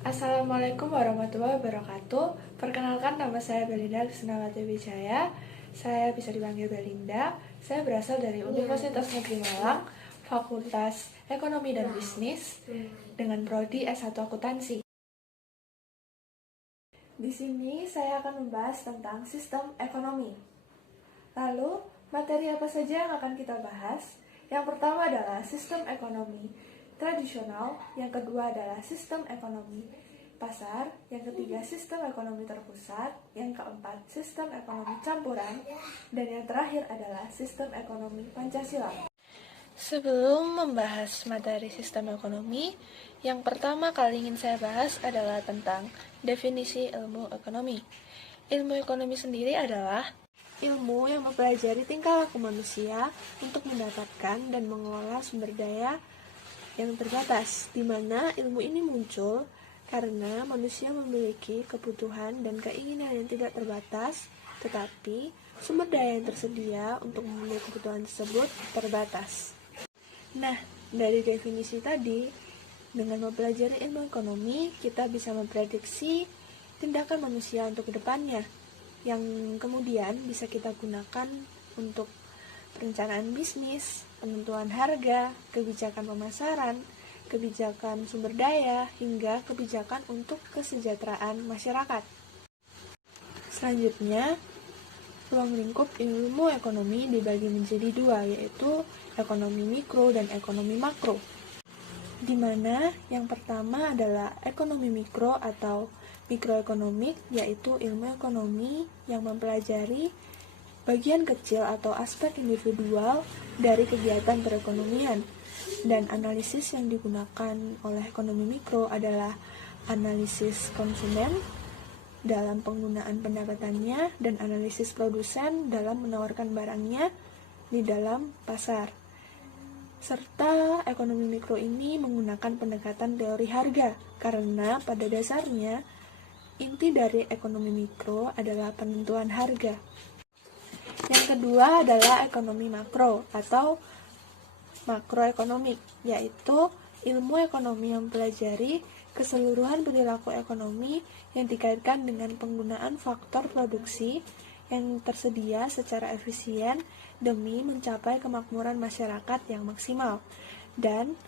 Assalamualaikum warahmatullahi wabarakatuh. Perkenalkan, nama saya Belinda Krisnawati Wijaya. Saya bisa dipanggil Belinda. Saya berasal dari Universitas Negeri Malang, Fakultas Ekonomi dan Bisnis, dengan prodi S1 Akuntansi. Di sini saya akan membahas tentang sistem ekonomi. Lalu, materi apa saja yang akan kita bahas? Yang pertama adalah sistem ekonomi tradisional, yang kedua adalah sistem ekonomi pasar, yang ketiga sistem ekonomi terpusat, yang keempat sistem ekonomi campuran, dan yang terakhir adalah sistem ekonomi Pancasila. Sebelum membahas materi sistem ekonomi, yang pertama kali ingin saya bahas adalah tentang definisi ilmu ekonomi. Ilmu ekonomi sendiri adalah ilmu yang mempelajari tingkah laku manusia untuk mendapatkan dan mengelola sumber daya yang terbatas, di mana ilmu ini muncul karena manusia memiliki kebutuhan dan keinginan yang tidak terbatas, tetapi sumber daya yang tersedia untuk memenuhi kebutuhan tersebut terbatas. Nah, dari definisi tadi, dengan mempelajari ilmu ekonomi, kita bisa memprediksi tindakan manusia untuk kedepannya, yang kemudian bisa kita gunakan untuk perencanaan bisnis, penentuan harga, kebijakan pemasaran, kebijakan sumber daya, hingga kebijakan untuk kesejahteraan masyarakat. Selanjutnya, ruang lingkup ilmu ekonomi dibagi menjadi dua, yaitu ekonomi mikro dan ekonomi makro. Di mana yang pertama adalah ekonomi mikro atau mikroekonomik, yaitu ilmu ekonomi yang mempelajari bagian kecil atau aspek individual dari kegiatan perekonomian. Dan analisis yang digunakan oleh ekonomi mikro adalah analisis konsumen dalam penggunaan pendapatannya dan analisis produsen dalam menawarkan barangnya di dalam pasar. Serta ekonomi mikro ini menggunakan pendekatan teori harga, karena pada dasarnya inti dari ekonomi mikro adalah penentuan harga. Yang kedua adalah ekonomi makro atau makroekonomik, yaitu ilmu ekonomi yang mempelajari keseluruhan perilaku ekonomi yang dikaitkan dengan penggunaan faktor produksi yang tersedia secara efisien demi mencapai kemakmuran masyarakat yang maksimal. Dan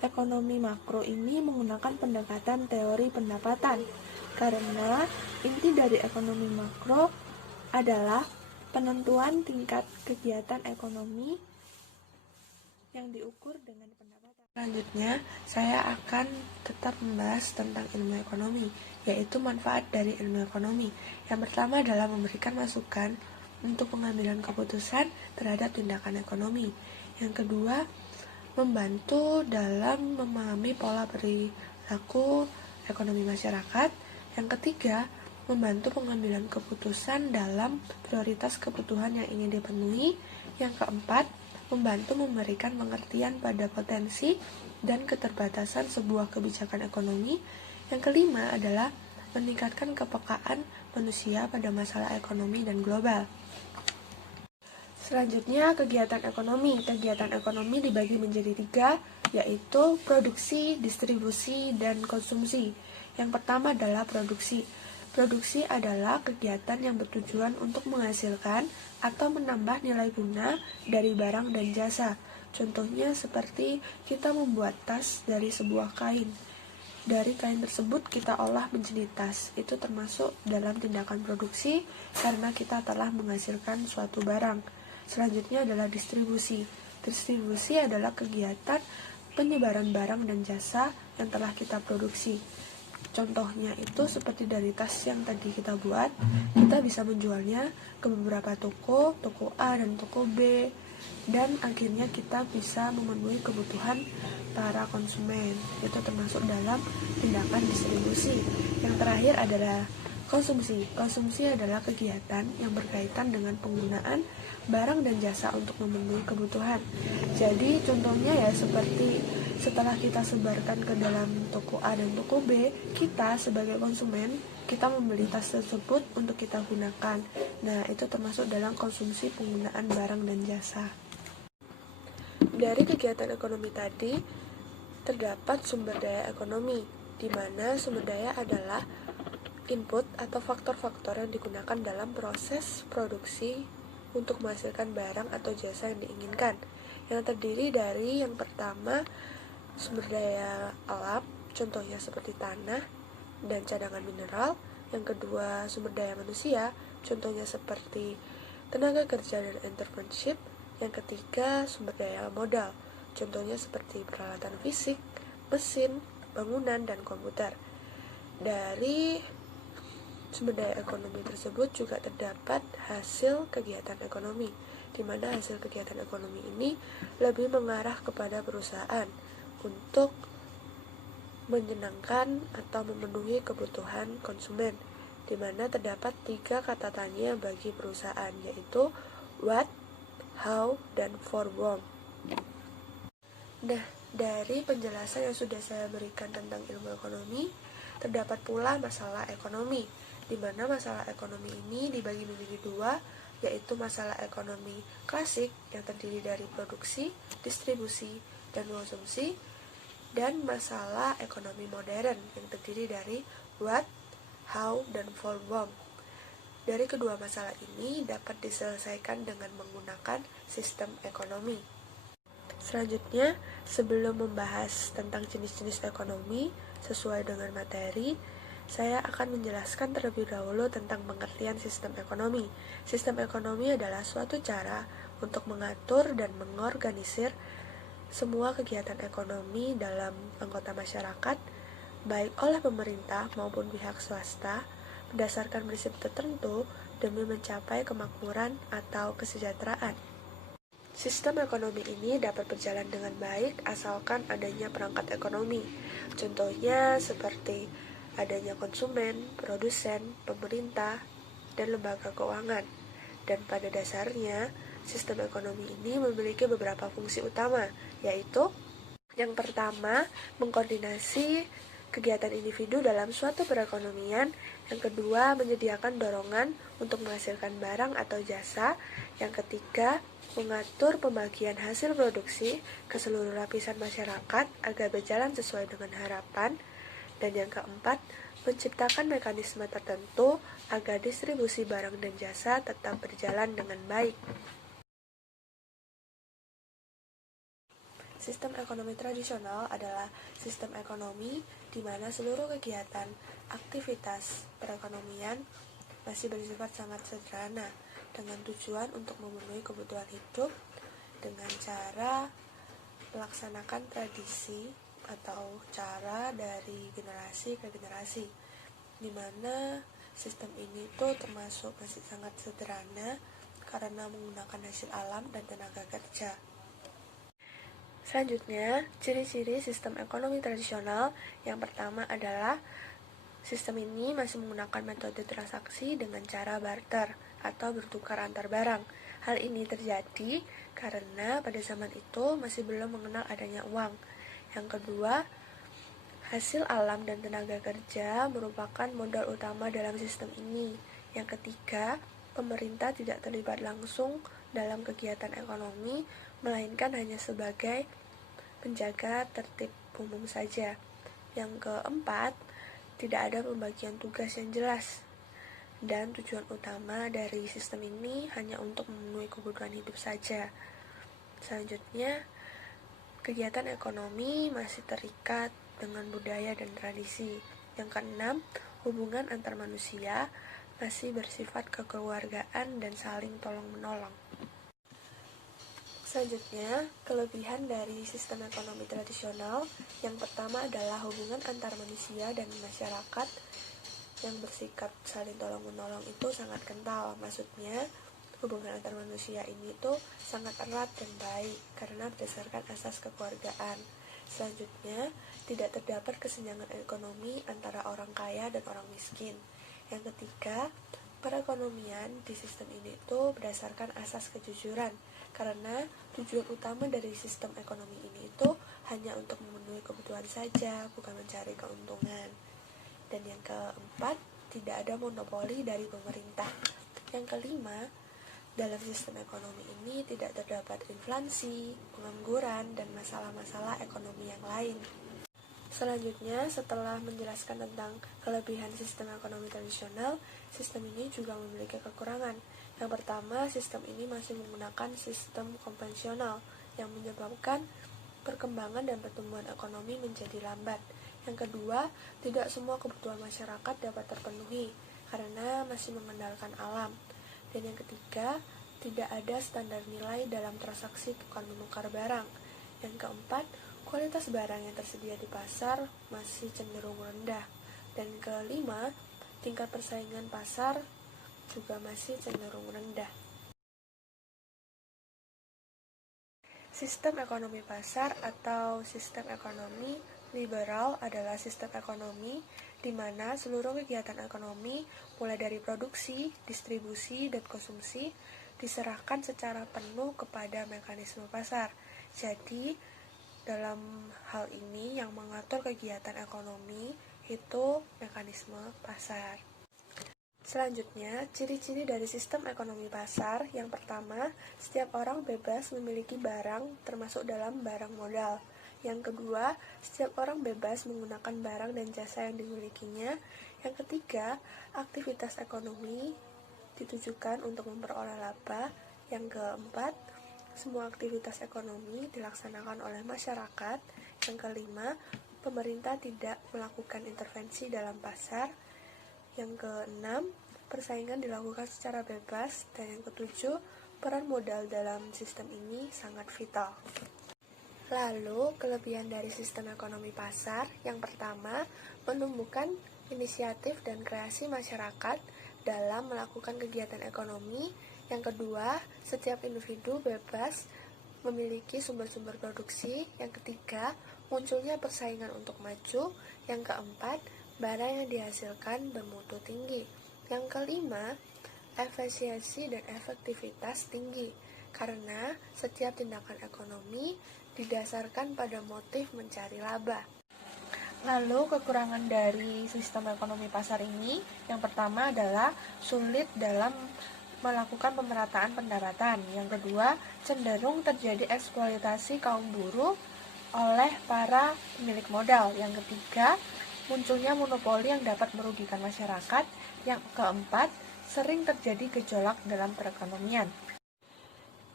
ekonomi makro ini menggunakan pendekatan teori pendapatan, karena inti dari ekonomi makro adalah penentuan tingkat kegiatan ekonomi yang diukur dengan pendapatan. Selanjutnya, saya akan tetap membahas tentang ilmu ekonomi, yaitu manfaat dari ilmu ekonomi. Yang pertama adalah memberikan masukan untuk pengambilan keputusan terhadap tindakan ekonomi. Yang kedua, membantu dalam memahami pola perilaku ekonomi masyarakat. Yang ketiga, membantu pengambilan keputusan dalam prioritas kebutuhan yang ingin dipenuhi. Yang keempat, membantu memberikan pengertian pada potensi dan keterbatasan sebuah kebijakan ekonomi. Yang kelima adalah meningkatkan kepekaan manusia pada masalah ekonomi dan global. Selanjutnya, kegiatan ekonomi. Kegiatan ekonomi dibagi menjadi tiga, yaitu produksi, distribusi, dan konsumsi. Yang pertama adalah produksi. Produksi adalah kegiatan yang bertujuan untuk menghasilkan atau menambah nilai guna dari barang dan jasa. Contohnya seperti kita membuat tas dari sebuah kain. Dari kain tersebut kita olah menjadi tas. Itu termasuk dalam tindakan produksi karena kita telah menghasilkan suatu barang. Selanjutnya adalah distribusi. Distribusi adalah kegiatan penyebaran barang dan jasa yang telah kita produksi. Contohnya itu seperti dari tas yang tadi kita buat, kita bisa menjualnya ke beberapa toko A dan toko B, dan akhirnya kita bisa memenuhi kebutuhan para konsumen. Itu termasuk dalam tindakan distribusi. Yang terakhir adalah konsumsi. Konsumsi adalah kegiatan yang berkaitan dengan penggunaan barang dan jasa untuk memenuhi kebutuhan. Jadi contohnya ya seperti setelah kita sebarkan ke dalam toko A dan toko B, kita sebagai konsumen, kita membeli tas tersebut untuk kita gunakan. Nah, itu termasuk dalam konsumsi penggunaan barang dan jasa. Dari kegiatan ekonomi tadi, terdapat sumber daya ekonomi, di mana sumber daya adalah input atau faktor-faktor yang digunakan dalam proses produksi untuk menghasilkan barang atau jasa yang diinginkan, yang terdiri dari yang pertama sumber daya alam, contohnya seperti tanah dan cadangan mineral. Yang kedua sumber daya manusia, contohnya seperti tenaga kerja dan entrepreneurship. Yang ketiga sumber daya modal, contohnya seperti peralatan fisik, mesin, bangunan, dan komputer. Dari sumber daya ekonomi tersebut juga terdapat hasil kegiatan ekonomi, di mana hasil kegiatan ekonomi ini lebih mengarah kepada perusahaan untuk menyenangkan atau memenuhi kebutuhan konsumen, di mana terdapat 3 kata tanya bagi perusahaan, yaitu what, how, dan for whom. Nah, dari penjelasan yang sudah saya berikan tentang ilmu ekonomi, terdapat pula masalah ekonomi, di mana masalah ekonomi ini dibagi menjadi 2, yaitu masalah ekonomi klasik yang terdiri dari produksi, distribusi, dan konsumsi, dan masalah ekonomi modern yang terdiri dari what, how, dan for whom. Dari kedua masalah ini dapat diselesaikan dengan menggunakan sistem ekonomi. Selanjutnya, sebelum membahas tentang jenis-jenis ekonomi sesuai dengan materi, saya akan menjelaskan terlebih dahulu tentang pengertian sistem ekonomi. Sistem ekonomi adalah suatu cara untuk mengatur dan mengorganisir semua kegiatan ekonomi dalam anggota masyarakat, baik oleh pemerintah maupun pihak swasta, berdasarkan prinsip tertentu demi mencapai kemakmuran atau kesejahteraan. Sistem ekonomi ini dapat berjalan dengan baik asalkan adanya perangkat ekonomi. Contohnya seperti adanya konsumen, produsen, pemerintah, dan lembaga keuangan. Dan pada dasarnya, sistem ekonomi ini memiliki beberapa fungsi utama, yaitu yang pertama, mengkoordinasi kegiatan individu dalam suatu perekonomian. Yang kedua, menyediakan dorongan untuk menghasilkan barang atau jasa. Yang ketiga, mengatur pembagian hasil produksi ke seluruh lapisan masyarakat agar berjalan sesuai dengan harapan. Dan yang keempat, menciptakan mekanisme tertentu agar distribusi barang dan jasa tetap berjalan dengan baik. Sistem ekonomi tradisional adalah sistem ekonomi di mana seluruh kegiatan aktivitas perekonomian masih bersifat sangat sederhana dengan tujuan untuk memenuhi kebutuhan hidup dengan cara melaksanakan tradisi atau cara dari generasi ke generasi, di mana sistem ini tuh termasuk masih sangat sederhana karena menggunakan hasil alam dan tenaga kerja. Selanjutnya, ciri-ciri sistem ekonomi tradisional yang pertama adalah sistem ini masih menggunakan metode transaksi dengan cara barter atau bertukar antar barang. Hal ini terjadi karena pada zaman itu masih belum mengenal adanya uang. Yang kedua, hasil alam dan tenaga kerja merupakan modal utama dalam sistem ini. Yang ketiga, pemerintah tidak terlibat langsung dalam kegiatan ekonomi, melainkan hanya sebagai penjaga tertib umum saja. Yang keempat, tidak ada pembagian tugas yang jelas. Dan tujuan utama dari sistem ini hanya untuk memenuhi kebutuhan hidup saja. Selanjutnya, kegiatan ekonomi masih terikat dengan budaya dan tradisi. Yang keenam, hubungan antar manusia masih bersifat kekeluargaan dan saling tolong-menolong. Selanjutnya, kelebihan dari sistem ekonomi tradisional yang pertama adalah hubungan antar manusia dan masyarakat yang bersikap saling tolong-menolong itu sangat kental. Maksudnya, hubungan antar manusia ini tuh sangat erat dan baik karena berdasarkan asas kekeluargaan. Selanjutnya, tidak terdapat kesenjangan ekonomi antara orang kaya dan orang miskin. Yang ketiga, perekonomian di sistem ini tuh berdasarkan asas kejujuran karena tujuan utama dari sistem ekonomi ini itu hanya untuk memenuhi kebutuhan saja, bukan mencari keuntungan. Dan yang keempat, tidak ada monopoli dari pemerintah. Yang kelima, dalam sistem ekonomi ini tidak terdapat inflasi, pengangguran, dan masalah-masalah ekonomi yang lain. Selanjutnya, setelah menjelaskan tentang kelebihan sistem ekonomi tradisional, sistem ini juga memiliki kekurangan. Yang pertama, sistem ini masih menggunakan sistem konvensional yang menyebabkan perkembangan dan pertumbuhan ekonomi menjadi lambat. Yang kedua, tidak semua kebutuhan masyarakat dapat terpenuhi karena masih mengandalkan alam. Dan yang ketiga, tidak ada standar nilai dalam transaksi tukar menukar barang. Yang keempat, kualitas barang yang tersedia di pasar masih cenderung rendah. Dan kelima, tingkat persaingan pasar juga masih cenderung rendah. Sistem ekonomi pasar atau sistem ekonomi liberal adalah sistem ekonomi di mana seluruh kegiatan ekonomi, mulai dari produksi, distribusi, dan konsumsi, diserahkan secara penuh kepada mekanisme pasar. Jadi, dalam hal ini yang mengatur kegiatan ekonomi itu mekanisme pasar. Selanjutnya, ciri-ciri dari sistem ekonomi pasar. Yang pertama, setiap orang bebas memiliki barang termasuk dalam barang modal. Yang kedua, setiap orang bebas menggunakan barang dan jasa yang dimilikinya. Yang ketiga, aktivitas ekonomi ditujukan untuk memperoleh laba. Yang keempat, semua aktivitas ekonomi dilaksanakan oleh masyarakat. Yang kelima, pemerintah tidak melakukan intervensi dalam pasar. Yang keenam, persaingan dilakukan secara bebas. Dan yang ketujuh, peran modal dalam sistem ini sangat vital. Lalu, kelebihan dari sistem ekonomi pasar, yang pertama, menumbuhkan inisiatif dan kreasi masyarakat dalam melakukan kegiatan ekonomi. Yang kedua, setiap individu bebas memiliki sumber-sumber produksi. Yang ketiga, munculnya persaingan untuk maju. Yang keempat, barang yang dihasilkan bermutu tinggi. Yang kelima, efisiensi dan efektivitas tinggi, karena setiap tindakan ekonomi didasarkan pada motif mencari laba. Lalu, kekurangan dari sistem ekonomi pasar ini, yang pertama adalah sulit dalam melakukan pemerataan pendapatan. Yang kedua, cenderung terjadi eksploitasi kaum buruh oleh para pemilik modal. Yang ketiga, munculnya monopoli yang dapat merugikan masyarakat. Yang keempat, sering terjadi gejolak dalam perekonomian.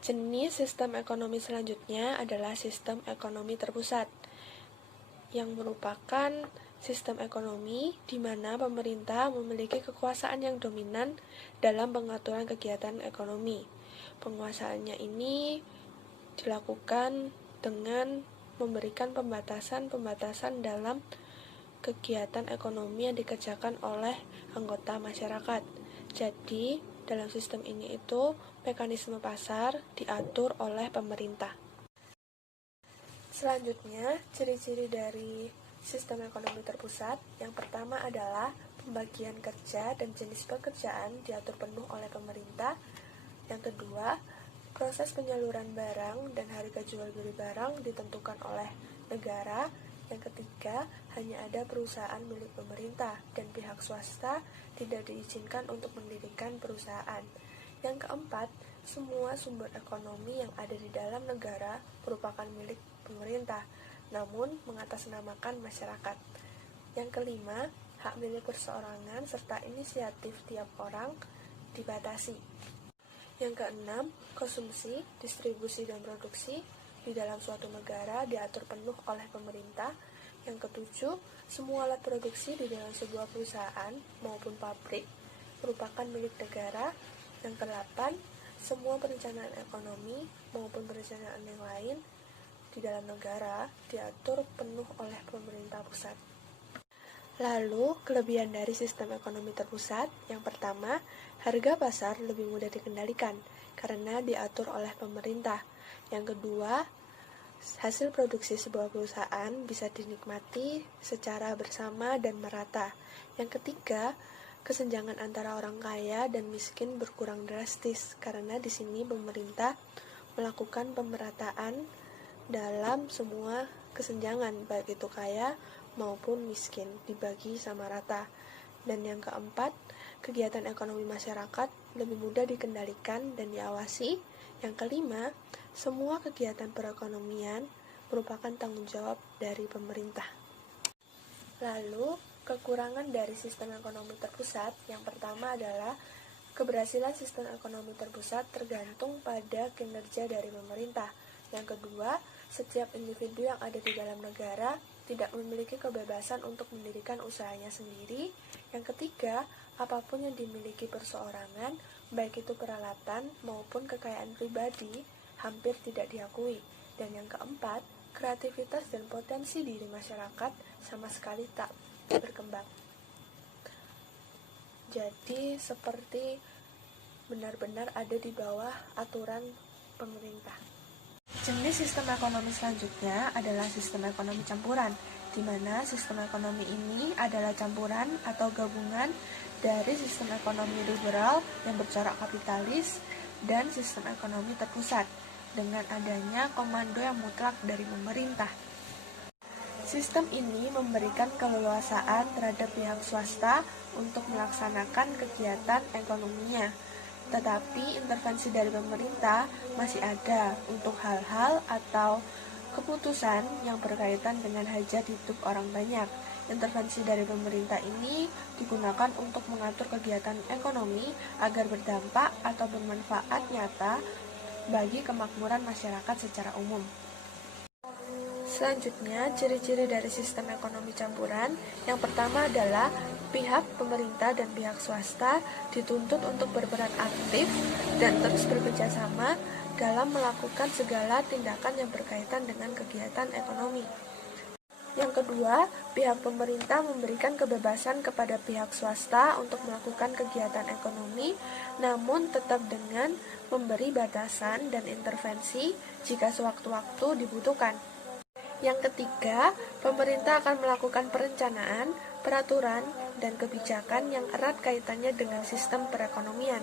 Jenis sistem ekonomi selanjutnya adalah sistem ekonomi terpusat, yang merupakan sistem ekonomi di mana pemerintah memiliki kekuasaan yang dominan dalam pengaturan kegiatan ekonomi. Penguasaannya ini dilakukan dengan memberikan pembatasan-pembatasan dalam kegiatan ekonomi yang dikerjakan oleh anggota masyarakat. Jadi, dalam sistem ini itu mekanisme pasar diatur oleh pemerintah. Selanjutnya, ciri-ciri dari sistem ekonomi terpusat. Yang pertama adalah pembagian kerja dan jenis pekerjaan diatur penuh oleh pemerintah. Yang kedua, proses penyaluran barang dan harga jual beli barang ditentukan oleh negara. Yang ketiga, hanya ada perusahaan milik pemerintah dan pihak swasta tidak diizinkan untuk mendirikan perusahaan. Yang keempat, semua sumber ekonomi yang ada di dalam negara merupakan milik pemerintah, namun mengatasnamakan masyarakat. Yang kelima, hak milik perseorangan serta inisiatif tiap orang dibatasi. Yang keenam, konsumsi, distribusi, dan produksi di dalam suatu negara diatur penuh oleh pemerintah. Yang ketujuh, semua alat produksi di dalam sebuah perusahaan maupun pabrik merupakan milik negara. Yang kedelapan, semua perencanaan ekonomi maupun perencanaan yang lain di dalam negara diatur penuh oleh pemerintah pusat. Lalu, kelebihan dari sistem ekonomi terpusat, yang pertama, harga pasar lebih mudah dikendalikan karena diatur oleh pemerintah. Yang kedua, hasil produksi sebuah perusahaan bisa dinikmati secara bersama dan merata. Yang ketiga, kesenjangan antara orang kaya dan miskin berkurang drastis karena di sini pemerintah melakukan pemerataan dalam semua kesenjangan, baik itu kaya maupun miskin, dibagi sama rata. Dan yang keempat, kegiatan ekonomi masyarakat lebih mudah dikendalikan dan diawasi. Yang kelima, semua kegiatan perekonomian merupakan tanggung jawab dari pemerintah. Lalu, kekurangan dari sistem ekonomi terpusat yang pertama adalah keberhasilan sistem ekonomi terpusat tergantung pada kinerja dari pemerintah. Yang kedua, setiap individu yang ada di dalam negara tidak memiliki kebebasan untuk mendirikan usahanya sendiri. Yang ketiga, apapun yang dimiliki perseorangan, baik itu peralatan maupun kekayaan pribadi, hampir tidak diakui. Dan yang keempat, kreativitas dan potensi diri masyarakat sama sekali tak berkembang. Jadi seperti benar-benar ada di bawah aturan pemerintah. Jenis sistem ekonomi selanjutnya adalah sistem ekonomi campuran, di mana sistem ekonomi ini adalah campuran atau gabungan dari sistem ekonomi liberal yang bercorak kapitalis dan sistem ekonomi terpusat, dengan adanya komando yang mutlak dari pemerintah. Sistem ini memberikan keleluasaan terhadap pihak swasta untuk melaksanakan kegiatan ekonominya, tetapi intervensi dari pemerintah masih ada untuk hal-hal atau keputusan yang berkaitan dengan hajat hidup orang banyak. Intervensi dari pemerintah ini digunakan untuk mengatur kegiatan ekonomi agar berdampak atau bermanfaat nyata bagi kemakmuran masyarakat secara umum. Selanjutnya, ciri-ciri dari sistem ekonomi campuran yang pertama adalah pihak pemerintah dan pihak swasta dituntut untuk berperan aktif dan terus bekerja sama dalam melakukan segala tindakan yang berkaitan dengan kegiatan ekonomi. Yang kedua, pihak pemerintah memberikan kebebasan kepada pihak swasta untuk melakukan kegiatan ekonomi, namun tetap dengan memberi batasan dan intervensi jika sewaktu-waktu dibutuhkan. Yang ketiga, pemerintah akan melakukan perencanaan, peraturan, dan kebijakan yang erat kaitannya dengan sistem perekonomian.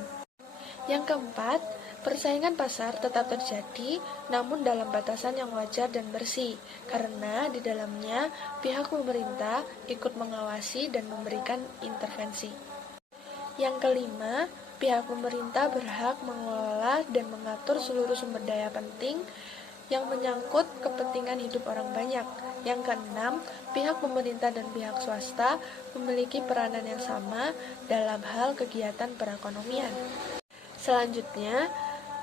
Yang keempat, persaingan pasar tetap terjadi, namun dalam batasan yang wajar dan bersih, karena di dalamnya pihak pemerintah ikut mengawasi dan memberikan intervensi. Yang kelima, pihak pemerintah berhak mengelola dan mengatur seluruh sumber daya penting yang menyangkut kepentingan hidup orang banyak. Yang keenam, pihak pemerintah dan pihak swasta memiliki peranan yang sama dalam hal kegiatan perekonomian. Selanjutnya,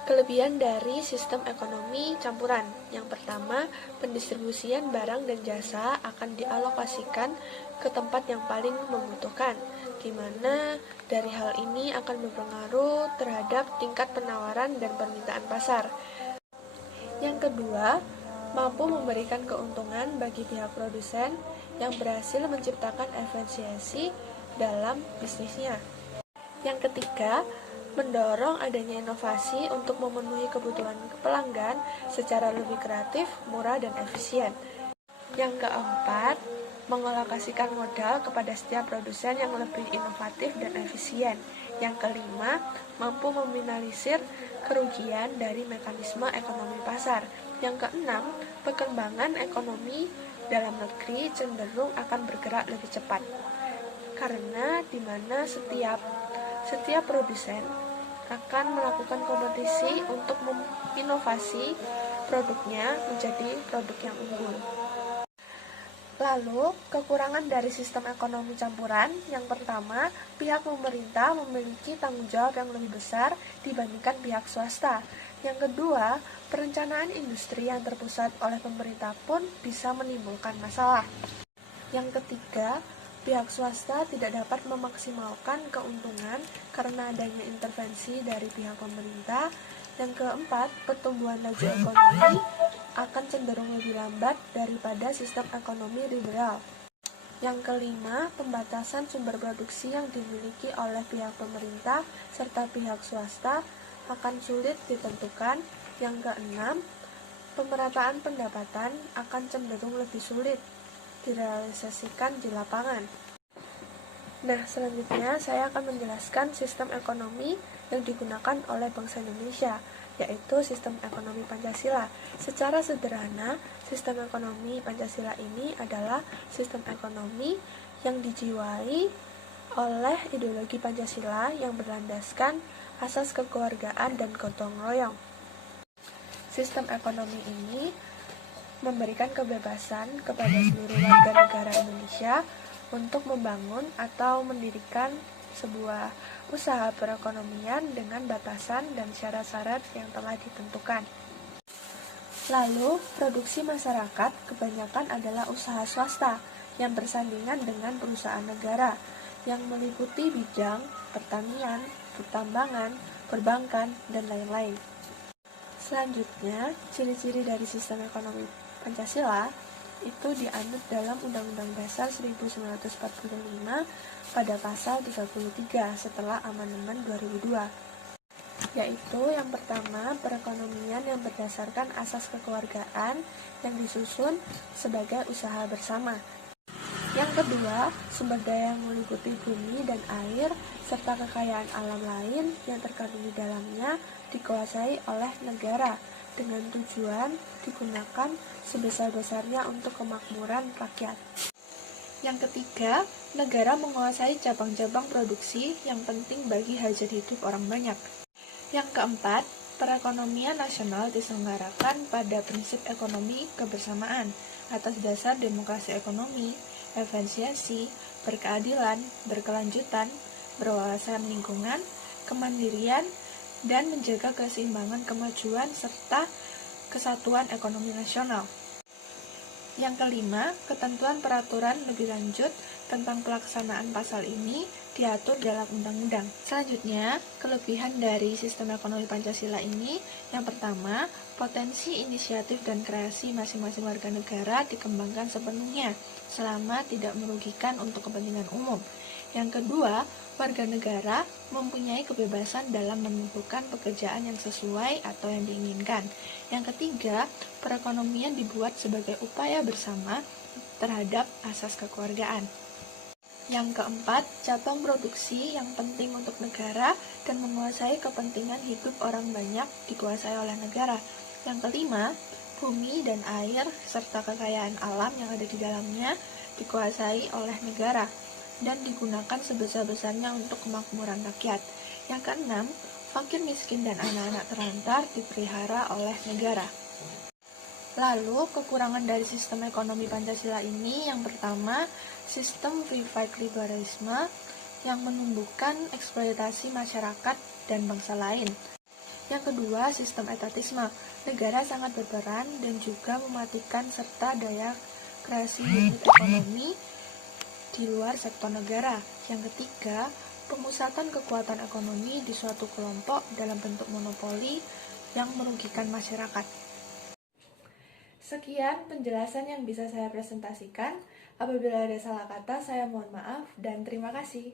kelebihan dari sistem ekonomi campuran. Yang pertama, pendistribusian barang dan jasa akan dialokasikan ke tempat yang paling membutuhkan, di mana dari hal ini akan berpengaruh terhadap tingkat penawaran dan permintaan pasar. Yang kedua, mampu memberikan keuntungan bagi pihak produsen yang berhasil menciptakan efisiensi dalam bisnisnya. Yang ketiga, mendorong adanya inovasi untuk memenuhi kebutuhan pelanggan secara lebih kreatif, murah, dan efisien. Yang keempat, mengalokasikan modal kepada setiap produsen yang lebih inovatif dan efisien. Yang kelima, mampu meminimalisir kerugian dari mekanisme ekonomi pasar. Yang keenam, perkembangan ekonomi dalam negeri cenderung akan bergerak lebih cepat, karena di mana setiap produsen akan melakukan kompetisi untuk menginovasi produknya menjadi produk yang unggul. Lalu, kekurangan dari sistem ekonomi campuran, yang pertama, pihak pemerintah memiliki tanggung jawab yang lebih besar dibandingkan pihak swasta. Yang kedua, perencanaan industri yang terpusat oleh pemerintah pun bisa menimbulkan masalah. Yang ketiga, pihak swasta tidak dapat memaksimalkan keuntungan karena adanya intervensi dari pihak pemerintah. Yang keempat, pertumbuhan laju ekonomi akan cenderung lebih lambat daripada sistem ekonomi liberal. Yang kelima, pembatasan sumber produksi yang dimiliki oleh pihak pemerintah serta pihak swasta akan sulit ditentukan. Yang keenam, pemerataan pendapatan akan cenderung lebih sulit direalisasikan di lapangan. Nah, selanjutnya saya akan menjelaskan sistem ekonomi yang digunakan oleh bangsa Indonesia, yaitu sistem ekonomi Pancasila. Secara sederhana, sistem ekonomi Pancasila ini adalah sistem ekonomi yang dijiwai oleh ideologi Pancasila yang berlandaskan asas kekeluargaan dan gotong royong. Sistem ekonomi ini memberikan kebebasan kepada seluruh warga negara Indonesia untuk membangun atau mendirikan sebuah usaha perekonomian dengan batasan dan syarat-syarat yang telah ditentukan. Lalu, produksi masyarakat kebanyakan adalah usaha swasta yang bersandingan dengan perusahaan negara yang meliputi bidang pertanian, pertambangan, perbankan, dan lain-lain. Selanjutnya, ciri-ciri dari sistem ekonomi Pancasila itu dianut dalam Undang-Undang Dasar 1945 pada pasal 33 setelah amandemen 2002, yaitu yang pertama, perekonomian yang berdasarkan asas kekeluargaan yang disusun sebagai usaha bersama. Yang kedua, sumber daya yang meliputi bumi dan air, serta kekayaan alam lain yang terkandung di dalamnya dikuasai oleh negara dengan tujuan digunakan sebesar-besarnya untuk kemakmuran rakyat. Yang ketiga, negara menguasai cabang-cabang produksi yang penting bagi hajat hidup orang banyak. Yang keempat, perekonomian nasional diselenggarakan pada prinsip ekonomi kebersamaan atas dasar demokrasi ekonomi, efisiensi, berkeadilan, berkelanjutan, berwawasan lingkungan, kemandirian, dan menjaga keseimbangan kemajuan serta kesatuan ekonomi nasional. Yang kelima, ketentuan peraturan lebih lanjut tentang pelaksanaan pasal ini diatur dalam undang-undang. Selanjutnya, kelebihan dari sistem ekonomi Pancasila ini, yang pertama, potensi inisiatif dan kreasi masing-masing warga negara dikembangkan sepenuhnya selama tidak merugikan untuk kepentingan umum. Yang kedua, warga negara mempunyai kebebasan dalam menentukan pekerjaan yang sesuai atau yang diinginkan. Yang ketiga, perekonomian dibuat sebagai upaya bersama terhadap asas kekeluargaan. Yang keempat, cabang produksi yang penting untuk negara dan menguasai kepentingan hidup orang banyak dikuasai oleh negara. Yang kelima, bumi dan air serta kekayaan alam yang ada di dalamnya dikuasai oleh negara dan digunakan sebesar-besarnya untuk kemakmuran rakyat. Yang keenam, fakir miskin dan anak-anak terlantar dipelihara oleh negara. Lalu, kekurangan dari sistem ekonomi Pancasila ini yang pertama, sistem private liberalisme yang menumbuhkan eksploitasi masyarakat dan bangsa lain. Yang kedua, sistem etatisme. Negara sangat berperan dan juga mematikan serta daya kreasi unit ekonomi di luar sektor negara. Yang ketiga, pemusatan kekuatan ekonomi di suatu kelompok dalam bentuk monopoli yang merugikan masyarakat. Sekian penjelasan yang bisa saya presentasikan. Apabila ada salah kata, saya mohon maaf dan terima kasih.